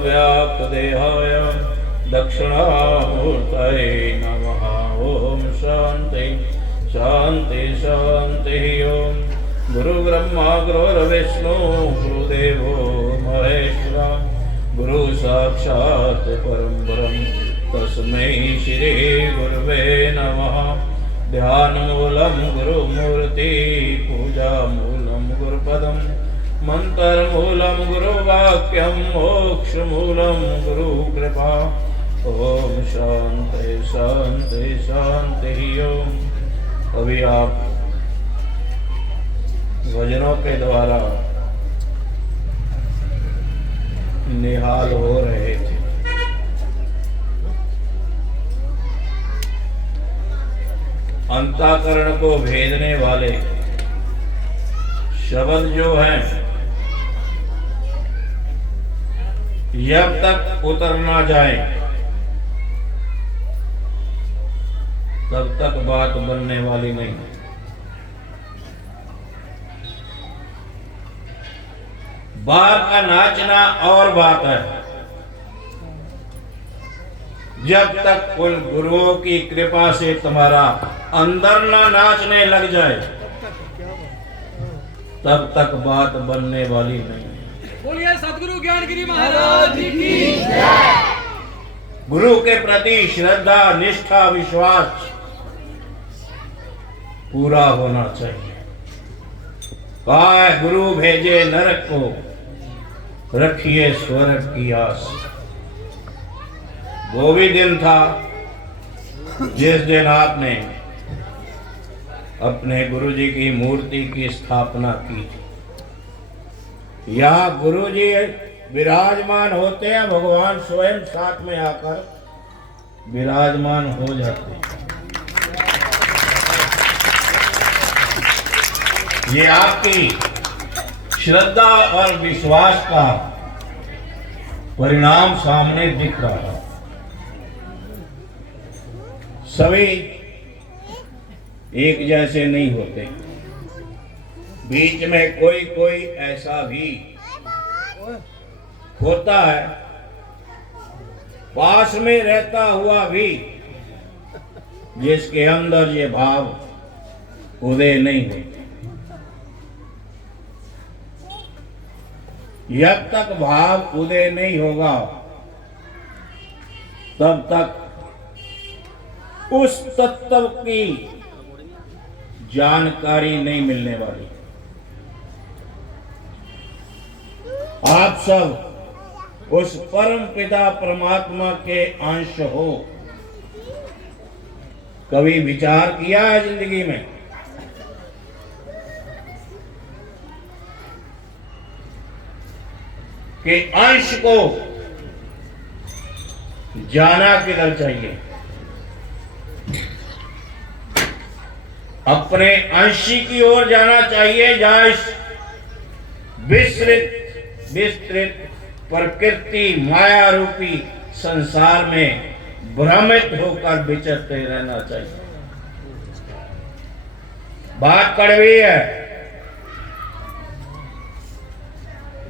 व्याप्तदेहाय दक्षिणामूर्तये नमः। ओम शांति शांति शांति। ओम गुरुब्रह्मा गुरुर्विष्णु गुरुदेवो महेश्वरः गुरु साक्षात् परं ब्रह्म तस्मै श्री गुरुवे नमः। ध्यानमूलं गुरुमूर्ति पूजामूलं गुरुपदं मंत्रमूलं गुरुवाक्यं मोक्षमूलं गुरुकृपा। ओम शांति शांति शांति। ओम अभी आप भजनों के द्वारा निहाल हो रहे थे। अंतःकरण को भेदने वाले शब्द जो हैं, जब तक उतर ना जाए तब तक बात बनने वाली नहीं। बाहर का नाचना और बात है, जब तक उन गुरुओं की कृपा से तुम्हारा अंदर ना नाचने लग जाए तब तक बात बनने वाली नहीं। बोलिए सदगुरु ज्ञानगिरी महाराज की जय। गुरु के प्रति श्रद्धा निष्ठा विश्वास पूरा होना चाहिए। काय गुरु भेजे नरक को रखिए स्वर्ग की आस। वो भी दिन था जिस दिन आपने अपने गुरु जी की मूर्ति की स्थापना की थी। यहाँ गुरु जी विराजमान होते हैं, भगवान स्वयं साथ में आकर विराजमान हो जाते हैं। ये आपकी श्रद्धा और विश्वास का परिणाम सामने दिख रहा है। सभी एक जैसे नहीं होते, बीच में कोई कोई ऐसा भी होता है, पास में रहता हुआ भी जिसके अंदर ये भाव उदय नहीं होते। जब तक भाव उदय नहीं होगा तब तक उस तत्व की जानकारी नहीं मिलने वाली। आप सब उस परम पिता परमात्मा के अंश हो। कभी विचार किया है जिंदगी में कि अंश को जाना किधर चाहिए? अपने अंशी की ओर जाना चाहिए, जहां इस विस्तृत प्रकृति माया रूपी संसार में भ्रमित होकर विचरते रहना चाहिए। बात कड़वी है,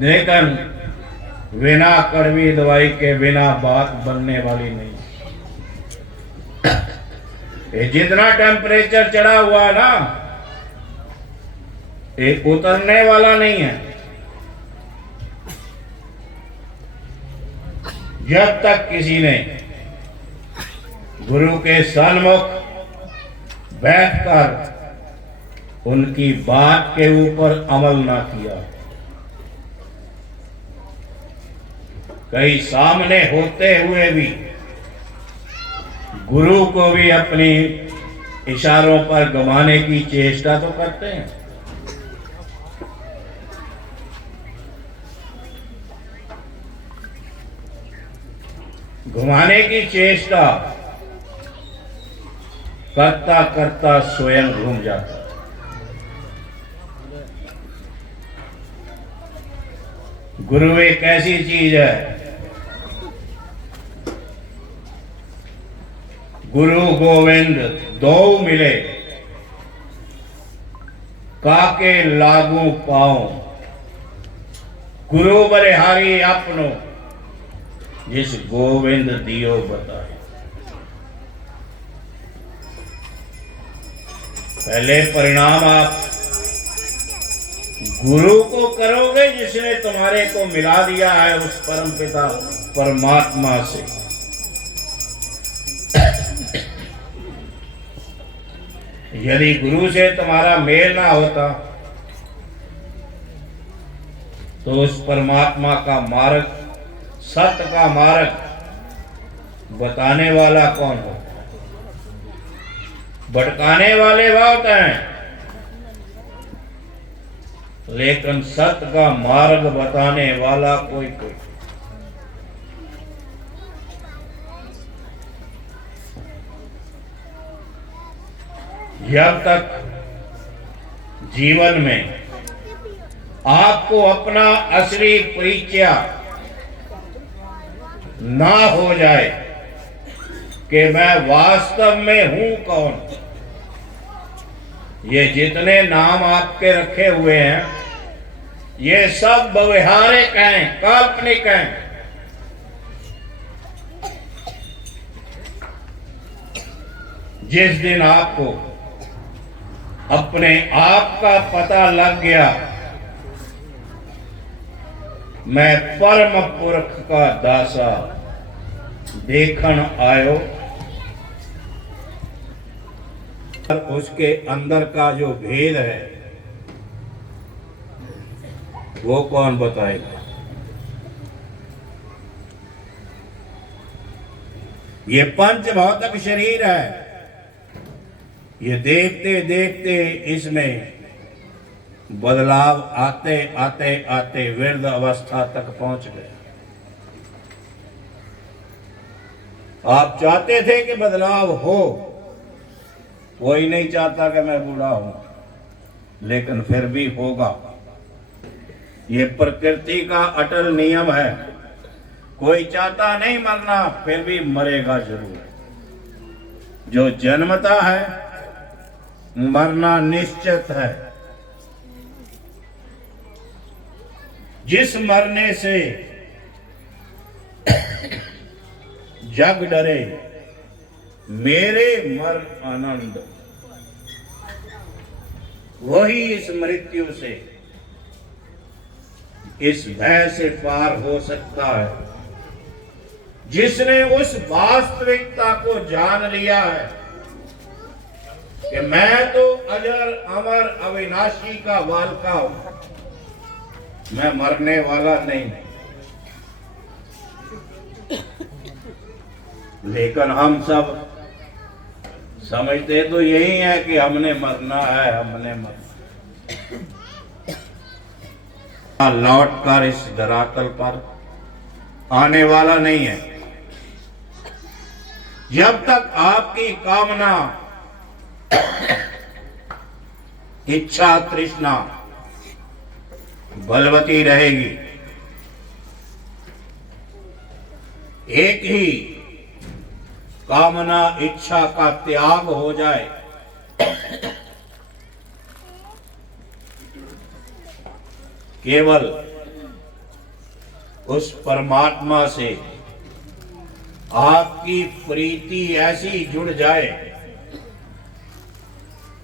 लेकिन बिना कड़वी दवाई के बिना बात बनने वाली नहीं। ये जितना टेम्परेचर चढ़ा हुआ है ना, ये उतरने वाला नहीं है। जब तक किसी ने गुरु के सन्मुख बैठकर उनकी बात के ऊपर अमल ना किया, कहीं सामने होते हुए भी गुरु को भी अपनी इशारों पर घुमाने की चेष्टा तो करते हैं। घुमाने की चेष्टा करता करता स्वयं घूम जाता। गुरु एक ऐसी चीज है, गुरु गोविंद दो मिले, काके लागू पाओ। गुरु बलिहारी अपनो जिस गोविंद दियो बताए। पहले परिणाम आप गुरु को करोगे जिसने तुम्हारे को मिला दिया है उस परम पिता परमात्मा से। यदि गुरु से तुम्हारा मेल ना होता तो उस परमात्मा का मार्ग, सत्य का मार्ग बताने वाला कौन हो? भटकाने वाले बहुत हैं, लेकिन सत्य का मार्ग बताने वाला कोई कोई। जब तक जीवन में आपको अपना असली परिचय ना हो जाए कि मैं वास्तव में हूं कौन, ये जितने नाम आपके रखे हुए हैं ये सब व्यवहारिक हैं, काल्पनिक हैं। जिस दिन आपको अपने आप का पता लग गया, मैं परम पुरख का दासा देखन आयो, उसके अंदर का जो भेद है वो कौन बताएगा? ये पंच भौतिक शरीर है, ये देखते देखते इसमें बदलाव आते आते आते वृद्ध अवस्था तक पहुंच गए। आप चाहते थे कि बदलाव हो, कोई नहीं चाहता कि मैं बूढ़ा हूं, लेकिन फिर भी होगा। ये प्रकृति का अटल नियम है, कोई चाहता नहीं मरना, फिर भी मरेगा जरूर। जो जन्मता है मरना निश्चित है। जिस मरने से जग डरे, मेरे मर आनंद, वही इस मृत्यु से, इस भय से पार हो सकता है। जिसने उस वास्तविकता को जान लिया है कि मैं तो अजर अमर अविनाशी का वालका हूं, मैं मरने वाला नहीं। लेकिन हम सब समझते तो यही है कि हमने मरना है, हमने मरना। लौट कर इस धरातल पर आने वाला नहीं है। जब तक आपकी कामना, इच्छा, तृष्णा बलवती रहेगी, एक ही कामना इच्छा का त्याग हो जाए केवल उस परमात्मा से आपकी प्रीति ऐसी जुड़ जाए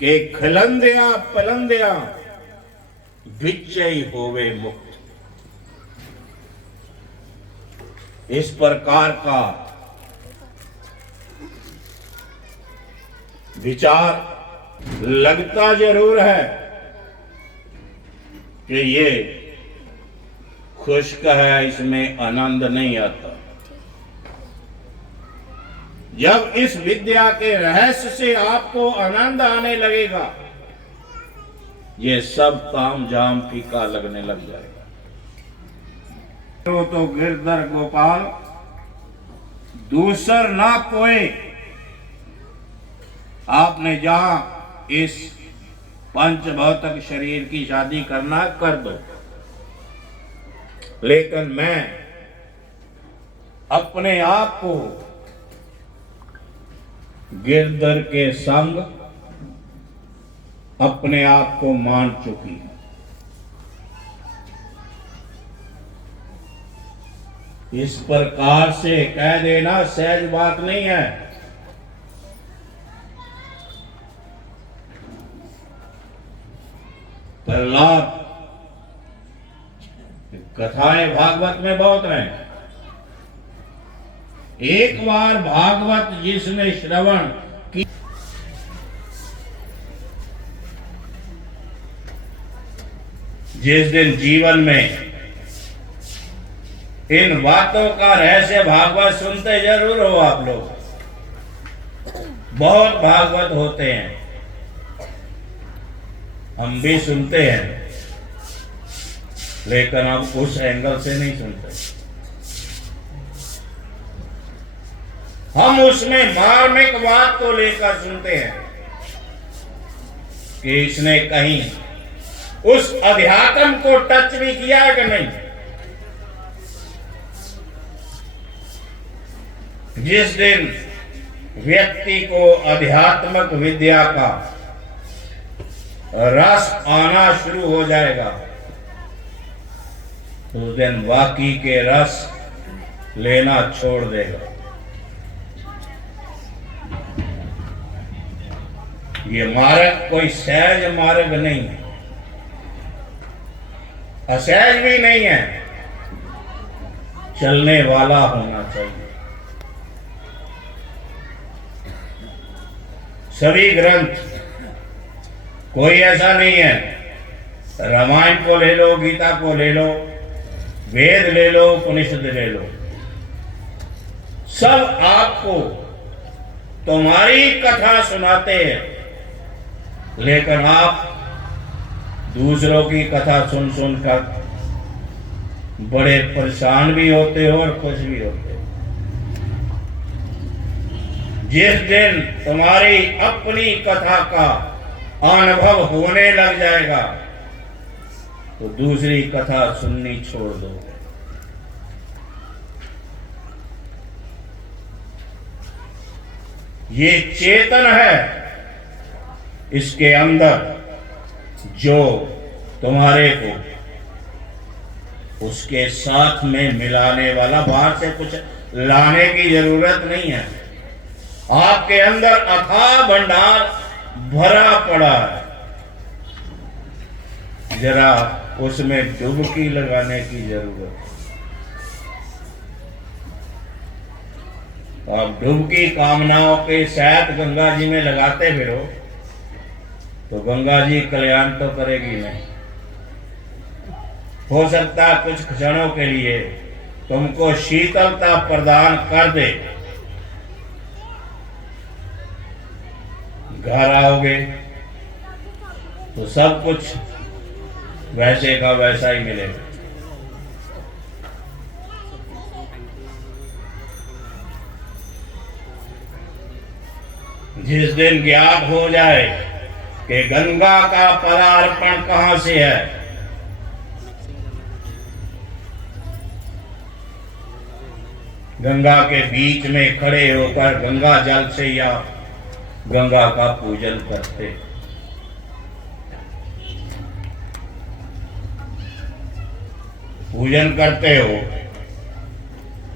कि खलंदिया पलंदिया विचय होवे मुक्त। इस प्रकार का विचार लगता जरूर है कि ये खुश्क है, इसमें आनंद नहीं आता। जब इस विद्या के रहस्य से आपको आनंद आने लगेगा, ये सब ताम झाम फीका लगने लग जाएगा। तो गिरधर गोपाल दूसर ना कोई। आपने जहां इस पंच भौतिक शरीर की शादी करना कर दो, लेकिन मैं अपने आप को गिरधर के संग अपने आप को मान चुकी हूं। इस प्रकार से कह देना सहज बात नहीं है। प्रहलाद कथाएं भागवत में बहुत हैं। एक बार भागवत जिसने श्रवण की, जिस दिन जीवन में इन बातों का रहस्य भागवत सुनते जरूर हो आप लोग, बहुत भागवत होते हैं, हम भी सुनते हैं, लेकिन अब उस एंगल से नहीं सुनते। हम उसमें मार्मिक बात को लेकर सुनते हैं कि इसने कहीं उस अध्यात्म को टच भी किया कि नहीं। जिस दिन व्यक्ति को आध्यात्मिक विद्या का रस आना शुरू हो जाएगा, उस दिन बाकी के रस लेना छोड़ देगा। ये मार्ग कोई सहज मार्ग नहीं है, असहज भी नहीं है, चलने वाला होना चाहिए। सभी ग्रंथ, कोई ऐसा नहीं है, रामायण को ले लो, गीता को ले लो, वेद ले लो, उपनिषद ले लो, सब आपको तुम्हारी कथा सुनाते हैं, लेकिन आप दूसरों की कथा सुन सुनकर बड़े परेशान भी होते हो और खुश भी होते हो। जिस दिन तुम्हारी अपनी कथा का अनुभव होने लग जाएगा तो दूसरी कथा सुननी छोड़ दोगे। ये चेतन है, इसके अंदर जो तुम्हारे को उसके साथ में मिलाने वाला, बाहर से कुछ लाने की जरूरत नहीं है। आपके अंदर अथाह भंडार भरा पड़ा है, जरा उसमें डुबकी लगाने की जरूरत है। आप डुबकी कामनाओं के साथ गंगा जी में लगाते फिरो तो गंगा जी कल्याण तो करेगी नहीं। हो सकता है कुछ क्षणों के लिए तुमको शीतलता प्रदान कर दे, घर आओगे तो सब कुछ वैसे का वैसा ही मिलेगा। जिस दिन ज्ञात हो जाए कि गंगा का पदार्पण कहां से है, गंगा के बीच में खड़े होकर गंगा जल से या गंगा का पूजन करते, पूजन करते हो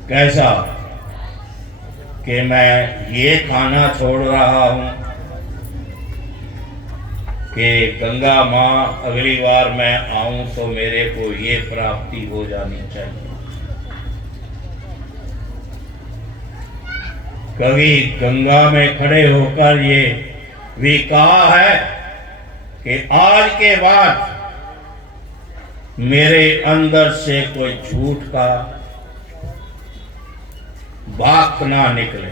कैसा कि मैं ये खाना छोड़ रहा हूं कि गंगा माँ अगली बार मैं आऊं तो मेरे को ये प्राप्ति हो जानी चाहिए। कभी गंगा में खड़े होकर ये भी कहा है कि आज के बाद मेरे अंदर से कोई झूठ का वाक ना निकले,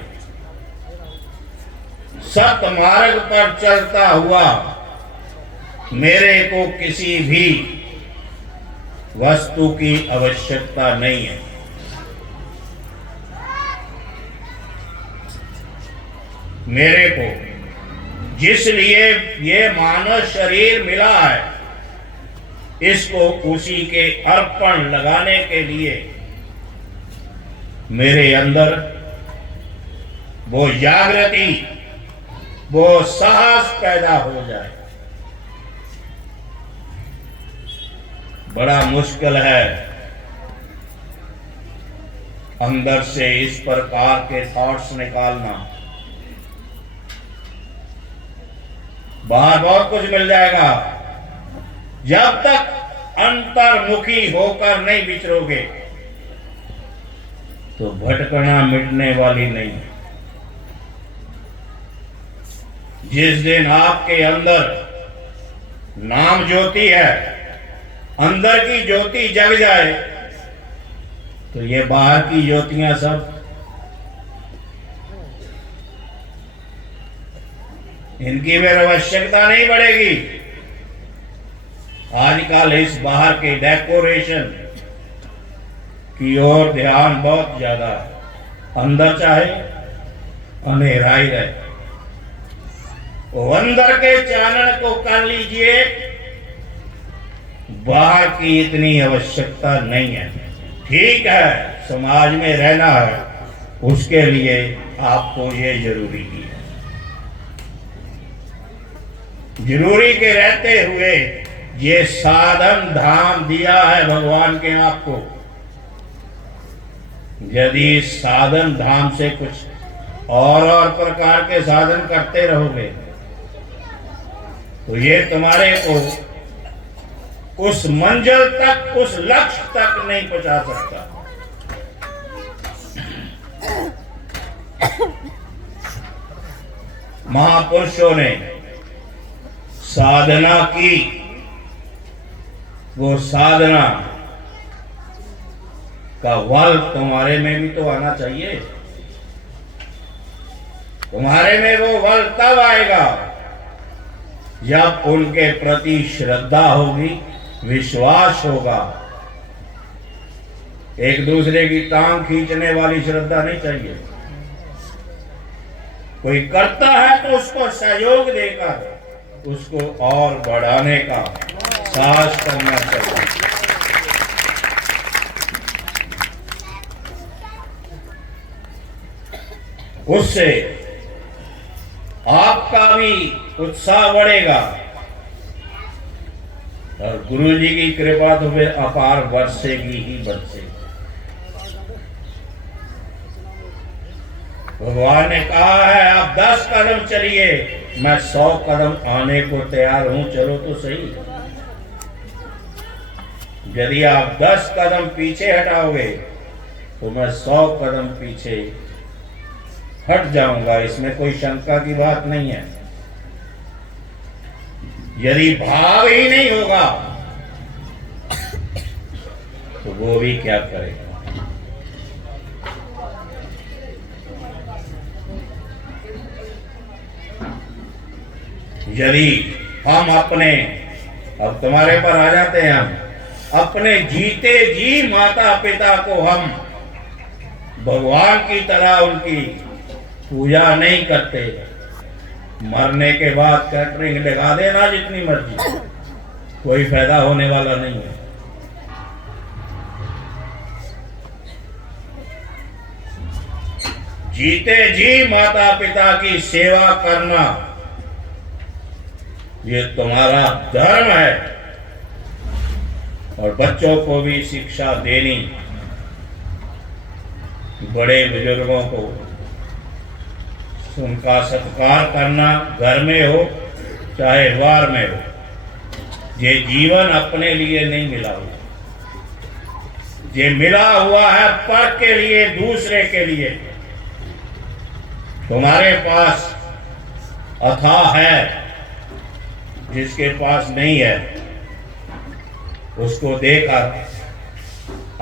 सत्य मार्ग पर चलता हुआ मेरे को किसी भी वस्तु की आवश्यकता नहीं है। मेरे को जिस लिए ये मानव शरीर मिला है, इसको उसी के अर्पण लगाने के लिए मेरे अंदर वो जागृति, वो साहस पैदा हो जाए। बड़ा मुश्किल है अंदर से इस प्रकार के थॉट्स निकालना, बाहर बहुत कुछ मिल जाएगा। जब तक अंतर्मुखी होकर नहीं विचरोगे तो भटकना मिटने वाली नहीं है। जिस दिन आपके अंदर नाम ज्योति है, अंदर की ज्योति जग जाए, तो ये बाहर की ज्योतियां सब इनकी भी आवश्यकता नहीं पड़ेगी। आजकल इस बाहर के डेकोरेशन की ओर ध्यान बहुत ज्यादा है। अंदर चाहे अंधेरा ही रहे, वो अंदर के चानन को कर लीजिए, बाहर की इतनी आवश्यकता नहीं है। ठीक है, समाज में रहना है, उसके लिए आपको ये जरूरी है। जरूरी के रहते हुए ये साधन धाम दिया है भगवान के आपको। यदि साधन धाम से कुछ और प्रकार के साधन करते रहोगे तो ये तुम्हारे को उस मंजिल तक, उस लक्ष्य तक नहीं पहुंचा सकता। महापुरुषों ने साधना की, वो साधना का बल तुम्हारे में भी तो आना चाहिए। तुम्हारे में वो बल तब आएगा जब उनके प्रति श्रद्धा होगी, विश्वास होगा। एक दूसरे की टांग खींचने वाली श्रद्धा नहीं चाहिए। कोई करता है तो उसको सहयोग देकर उसको और बढ़ाने का साहस करना चाहिए। उससे आपका भी उत्साह बढ़ेगा और गुरु जी की कृपा तो फिर अपार बरसेगी ही बरसेगी। भगवान ने कहा है आप 10 कदम चलिए, मैं 100 कदम आने को तैयार हूं, चलो तो सही। यदि आप 10 कदम पीछे हटाओगे तो मैं 100 कदम पीछे हट जाऊंगा, इसमें कोई शंका की बात नहीं है। यदि भाव ही नहीं होगा तो वो भी क्या करेगा। यदि हम अपने, अब तुम्हारे पर आ जाते हैं, हम अपने जीते जी माता पिता को हम भगवान की तरह उनकी पूजा नहीं करते, मरने के बाद कैटरिंग लगा देना जितनी मर्जी, कोई फायदा होने वाला नहीं है। जीते जी माता पिता की सेवा करना ये तुम्हारा धर्म है और बच्चों को भी शिक्षा देनी, बड़े बुजुर्गों को उनका सत्कार करना, घर में हो चाहे द्वार में हो। ये जीवन अपने लिए नहीं मिला हुआ, ये मिला हुआ है पर के लिए, दूसरे के लिए। तुम्हारे पास अथाह है, जिसके पास नहीं है उसको देकर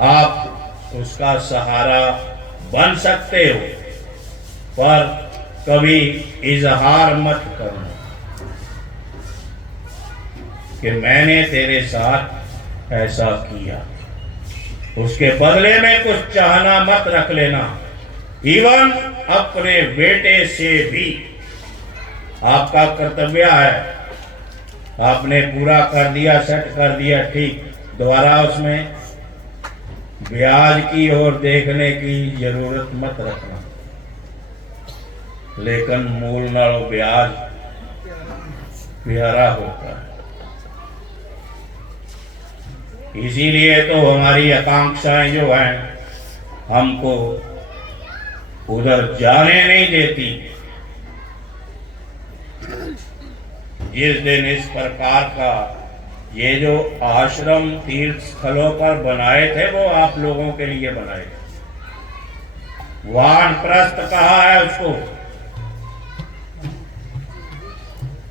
आप उसका सहारा बन सकते हो, पर कभी इजहार मत करना कि मैंने तेरे साथ ऐसा किया, उसके बदले में कुछ चाहना मत रख लेना। इवन अपने बेटे से भी आपका कर्तव्य है, आपने पूरा कर दिया, सेट कर दिया, ठीक, दोबारा उसमें ब्याज की ओर देखने की जरूरत मत रखना, लेकिन मूल नालों ब्याज प्यारा होता है। इसीलिए तो हमारी आकांक्षाएं जो हैं हमको उधर जाने नहीं देती। जिस दिन इस प्रकार का ये जो आश्रम तीर्थ स्थलों पर बनाए थे वो आप लोगों के लिए बनाए थे। वानप्रस्थ कहा है उसको।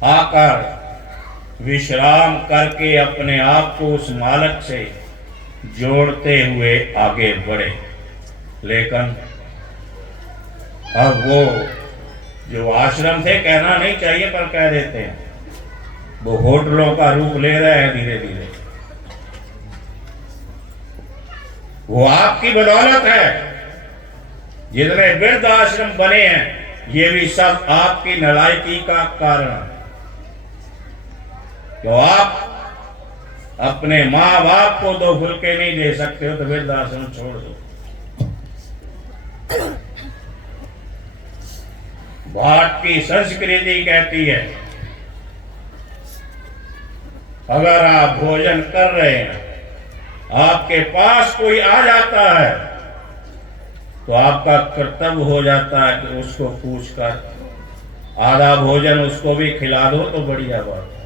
आकर विश्राम करके अपने आप को उस मालक से जोड़ते हुए आगे बढ़े। लेकिन अब वो जो आश्रम थे, कहना नहीं चाहिए पर कह देते हैं, वो होटलों का रूप ले रहे हैं धीरे धीरे। वो आपकी बदौलत है। जितने वृद्ध आश्रम बने हैं ये भी सब आपकी नलायकी का कारण है। तो आप अपने माँ बाप को दो फुलके नहीं दे सकते हो तो वृद्ध आश्रम छोड़ दो। भाट की संस्कृति कहती है अगर आप भोजन कर रहे हैं, आपके पास कोई आ जाता है तो आपका कर्तव्य हो जाता है कि उसको पूछकर आधा भोजन उसको भी खिला दो तो बढ़िया बात है।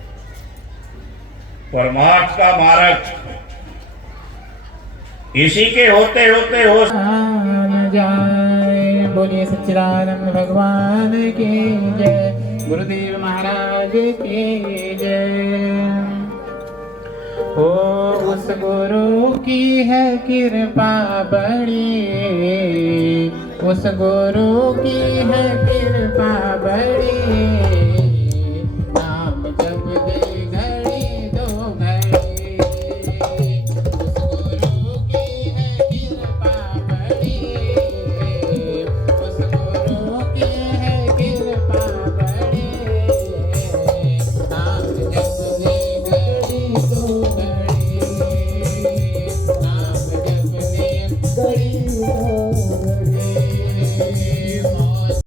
परमार्थ का मार्ग इसी के होते होते हो जाए। बोलिए सच्चिदानंद भगवान की जय, गुरुदेव महाराज की जय। हो उस गुरु की है कृपा बड़ी, उस गुरु की है कृपा बड़ी।